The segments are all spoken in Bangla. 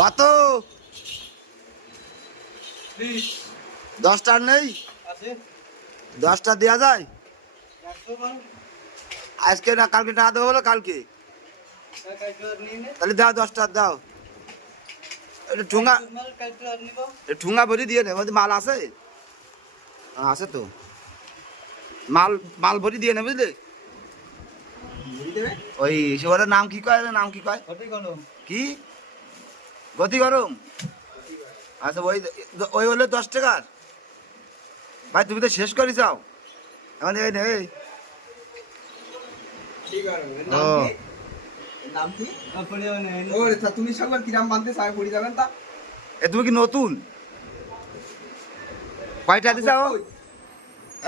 কত 10টা নেই? 10টা দেওয়া যায় আজকে না কালকে টাকা দেবো বলো কালকে তাহলে দাও 10টা দাও এটা ঠুঙ্গা ভরি দিয়ে নেব মাল আছে আছে তো মাল ভরি দিয়ে নে বুঝলে ওই সেবারের নাম কি কয় কি গতি গরম আচ্ছা ওই ওই হলো 10 টাকার ভাই তুমি তো শেষ করে যাও এখন এই নেই তুমি সবার কিরাম বানতে চাই পড়ি যাবেন তা এ তুমি কি নতুন কয়টা দিছাও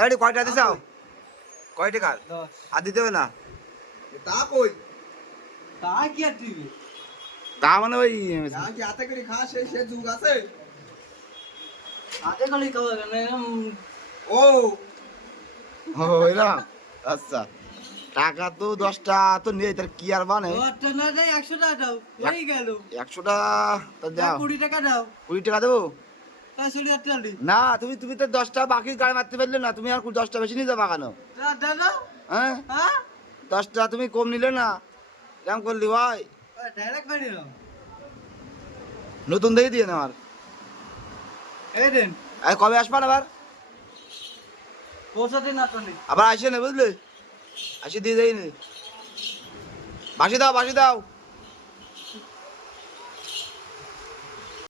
এডি কয়টা দিছাও কয় টাকার আর দিতে হবে না তা কই তা কি আর তুই তা মানে ওই যা কি হাতে করে খা সে যুগ আছে হাতে খালি খাওয়া না ও এরা আচ্ছা টাকা তো 10টা তো নেই তার কি আর বানে 10 না দেয় 100 টাকা দাও হয়ে গেল 100টা তো দাও 20 টাকা দাও 20 টাকা দেবো তা 40 টাকা দি না তুমি তো 10টা বাকি গাড়ি মারতে পারলে না তুমি আর 10টা বেশি নিয়ে যাবা কেন দাদা হ্যাঁ হ্যাঁ 10টা তুমি কম নিলে না কেমন করলি ভাই ডাইরেক্ট বাড়ি নাও নতুন দেখে দিয়ে আমার এই দেন কবে আসবা আবার পৌঁছাতে না তো নেই আবার আসে না বুঝলে আসি দিয়ে যাই নি বাসি দাও